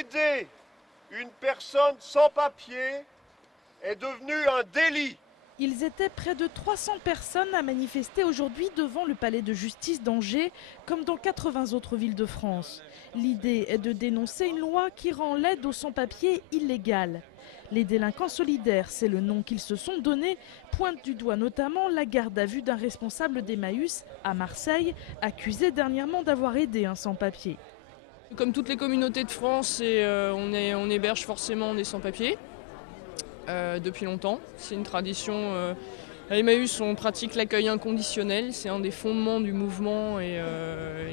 aider une personne sans papier est devenu un délit. Ils étaient près de 300 personnes à manifester aujourd'hui devant le palais de justice d'Angers, comme dans 80 autres villes de France. L'idée est de dénoncer une loi qui rend l'aide aux sans-papiers illégale. Les délinquants solidaires, c'est le nom qu'ils se sont donné, pointent du doigt notamment la garde à vue d'un responsable d'Emmaüs à Marseille, accusé dernièrement d'avoir aidé un sans-papier. Comme toutes les communautés de France, on héberge forcément des sans-papiers. Depuis longtemps. C'est une tradition. À Emmaüs, on pratique l'accueil inconditionnel. C'est un des fondements du mouvement et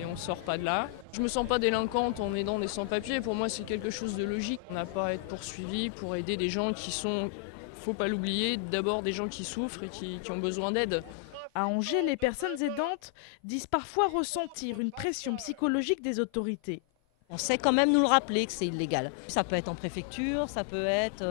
on ne sort pas de là. Je ne me sens pas délinquante en aidant des sans-papiers. Pour moi, c'est quelque chose de logique. On n'a pas à être poursuivi pour aider des gens qui sont, faut pas l'oublier, d'abord des gens qui souffrent et qui ont besoin d'aide. À Angers, les personnes aidantes disent parfois ressentir une pression psychologique des autorités. On sait quand même nous le rappeler que c'est illégal. Ça peut être en préfecture, ça peut être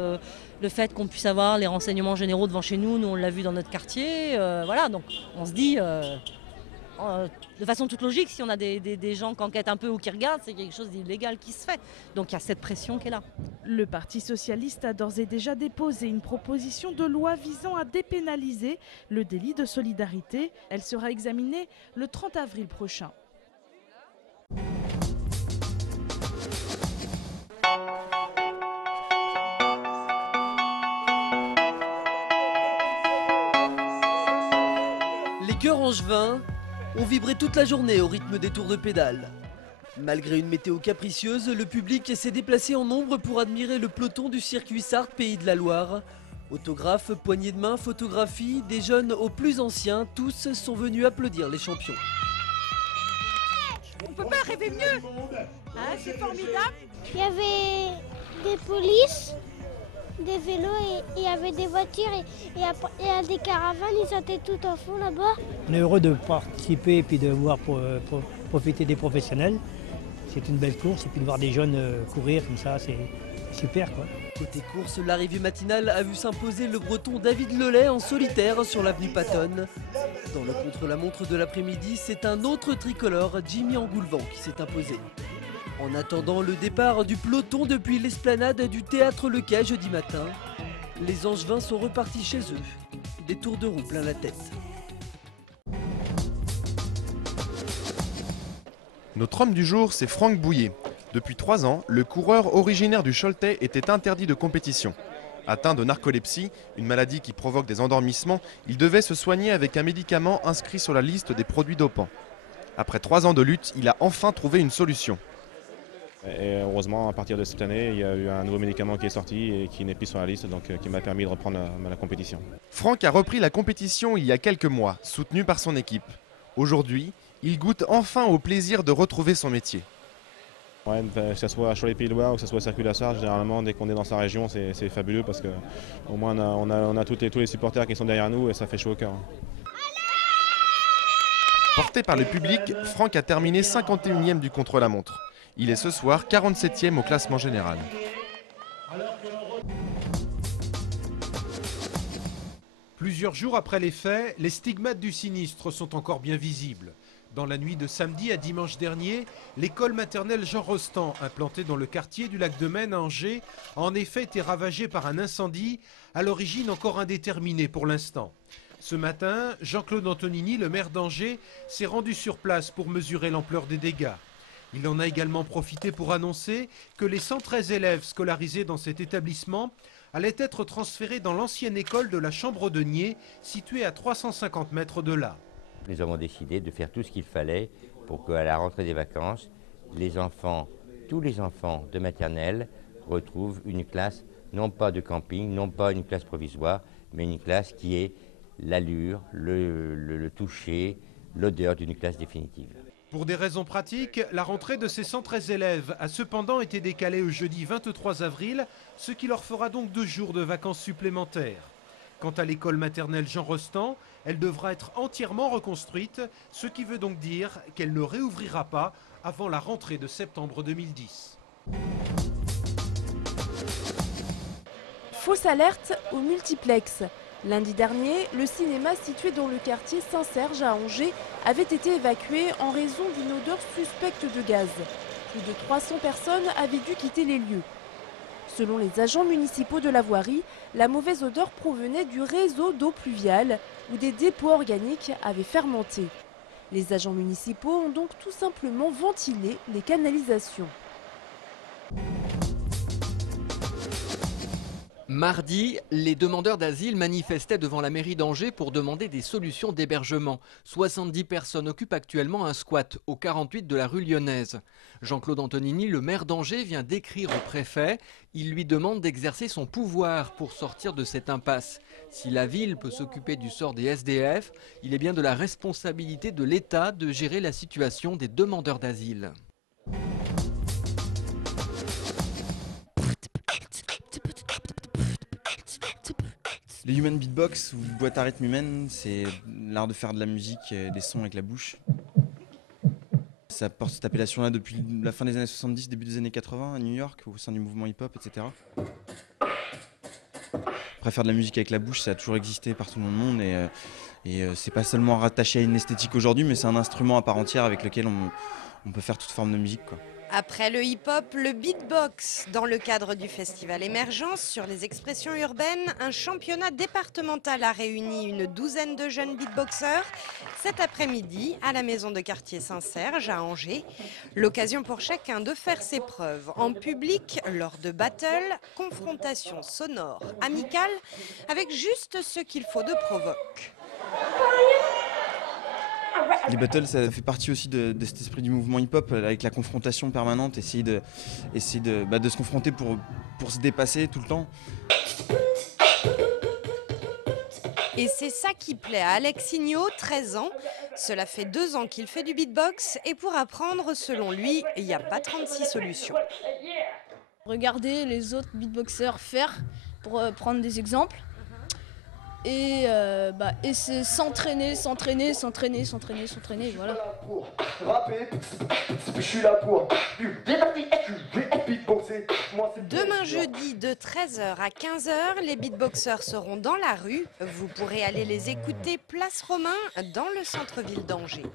le fait qu'on puisse avoir les renseignements généraux devant chez nous, on l'a vu dans notre quartier. Voilà, donc on se dit, de façon toute logique, si on a des gens qui enquêtent un peu ou qui regardent, c'est quelque chose d'illégal qui se fait. Donc il y a cette pression qui est là. Le Parti socialiste a d'ores et déjà déposé une proposition de loi visant à dépénaliser le délit de solidarité. Elle sera examinée le 30 avril prochain. Les cœurs angevins ont vibré toute la journée au rythme des tours de pédale. Malgré une météo capricieuse, le public s'est déplacé en nombre pour admirer le peloton du circuit Sarthe Pays de la Loire. Autographes, poignées de main, photographies, des jeunes aux plus anciens, tous sont venus applaudir les champions. On peut pas rêver mieux, hein, c'est formidable. Il y avait des polices, des vélos et il y avait des voitures et des caravanes, ils étaient tout en fond là-bas. On est heureux de participer et puis de voir profiter des professionnels. C'est une belle course et puis de voir des jeunes courir comme ça, c'est super quoi. Côté course, l'arrivée matinale a vu s'imposer le breton David Lelay en solitaire sur l'avenue Pattonne. Dans le contre-la-montre de l'après-midi, c'est un autre tricolore, Jimmy Engoulevent, qui s'est imposé. En attendant le départ du peloton depuis l'esplanade du Théâtre Le Quai jeudi matin, les Angevins sont repartis chez eux. Des tours de roue plein la tête. Notre homme du jour, c'est Franck Bouillet. Depuis 3 ans, le coureur originaire du Choletais était interdit de compétition. Atteint de narcolepsie, une maladie qui provoque des endormissements, il devait se soigner avec un médicament inscrit sur la liste des produits dopants. Après 3 ans de lutte, il a enfin trouvé une solution. Et heureusement, à partir de cette année, il y a eu un nouveau médicament qui est sorti et qui n'est plus sur la liste, donc qui m'a permis de reprendre la compétition. Franck a repris la compétition il y a quelques mois, soutenu par son équipe. Aujourd'hui, il goûte enfin au plaisir de retrouver son métier. Ouais, que ce soit sur les Pays-de-Loire ou que ce soit au Circuit de la Sarthe, généralement, dès qu'on est dans sa région, c'est fabuleux parce qu'au moins on a tous les supporters qui sont derrière nous et ça fait chaud au cœur. Porté par le public, Franck a terminé 51e du contre-la-montre. Il est ce soir 47e au classement général. Plusieurs jours après les faits, les stigmates du sinistre sont encore bien visibles. Dans la nuit de samedi à dimanche dernier, l'école maternelle Jean Rostand, implantée dans le quartier du Lac de Maine à Angers, a en effet été ravagée par un incendie, à l'origine encore indéterminée pour l'instant. Ce matin, Jean-Claude Antonini, le maire d'Angers, s'est rendu sur place pour mesurer l'ampleur des dégâts. Il en a également profité pour annoncer que les 113 élèves scolarisés dans cet établissement allaient être transférés dans l'ancienne école de la Chambre-Denier, située à 350 mètres de là. Nous avons décidé de faire tout ce qu'il fallait pour qu'à la rentrée des vacances, les enfants, tous les enfants de maternelle retrouvent une classe, non pas de camping, non pas une classe provisoire, mais une classe qui ait l'allure, le toucher, l'odeur d'une classe définitive. Pour des raisons pratiques, la rentrée de ces 113 élèves a cependant été décalée au jeudi 23 avril, ce qui leur fera donc 2 jours de vacances supplémentaires. Quant à l'école maternelle Jean Rostand, elle devra être entièrement reconstruite, ce qui veut donc dire qu'elle ne réouvrira pas avant la rentrée de septembre 2010. Fausse alerte au multiplex. Lundi dernier, le cinéma situé dans le quartier Saint-Serge à Angers avait été évacué en raison d'une odeur suspecte de gaz. Plus de 300 personnes avaient dû quitter les lieux. Selon les agents municipaux de la voirie, la mauvaise odeur provenait du réseau d'eau pluviale où des dépôts organiques avaient fermenté. Les agents municipaux ont donc tout simplement ventilé les canalisations. Mardi, les demandeurs d'asile manifestaient devant la mairie d'Angers pour demander des solutions d'hébergement. 70 personnes occupent actuellement un squat au 48 de la rue Lyonnaise. Jean-Claude Antonini, le maire d'Angers, vient d'écrire au préfet. Il lui demande d'exercer son pouvoir pour sortir de cette impasse. Si la ville peut s'occuper du sort des SDF, il est bien de la responsabilité de l'État de gérer la situation des demandeurs d'asile. Les human beatbox ou boîte à rythme humaine, c'est l'art de faire de la musique et des sons avec la bouche. Ça porte cette appellation-là depuis la fin des années 70, début des années 80 à New York, au sein du mouvement hip-hop, etc. Après, faire de la musique avec la bouche, ça a toujours existé partout dans le monde et c'est pas seulement rattaché à une esthétique aujourd'hui, mais c'est un instrument à part entière avec lequel on peut faire toute forme de musique, quoi. Après le hip-hop, le beatbox. Dans le cadre du festival Émergence sur les expressions urbaines, un championnat départemental a réuni une douzaine de jeunes beatboxers cet après-midi à la maison de quartier Saint-Serge à Angers. L'occasion pour chacun de faire ses preuves en public lors de battles, confrontations sonores, amicales, avec juste ce qu'il faut de provoque. Les battles, ça fait partie aussi de cet esprit du mouvement hip-hop, avec la confrontation permanente, essayer de se confronter pour se dépasser tout le temps. Et c'est ça qui plaît à Alex Signot, 13 ans. Cela fait 2 ans qu'il fait du beatbox et pour apprendre, selon lui, il n'y a pas 36 solutions. Regarder les autres beatboxers faire pour prendre des exemples. Et c'est s'entraîner, voilà. Demain jeudi de 13h à 15h, les beatboxers seront dans la rue. Vous pourrez aller les écouter place Romain dans le centre-ville d'Angers.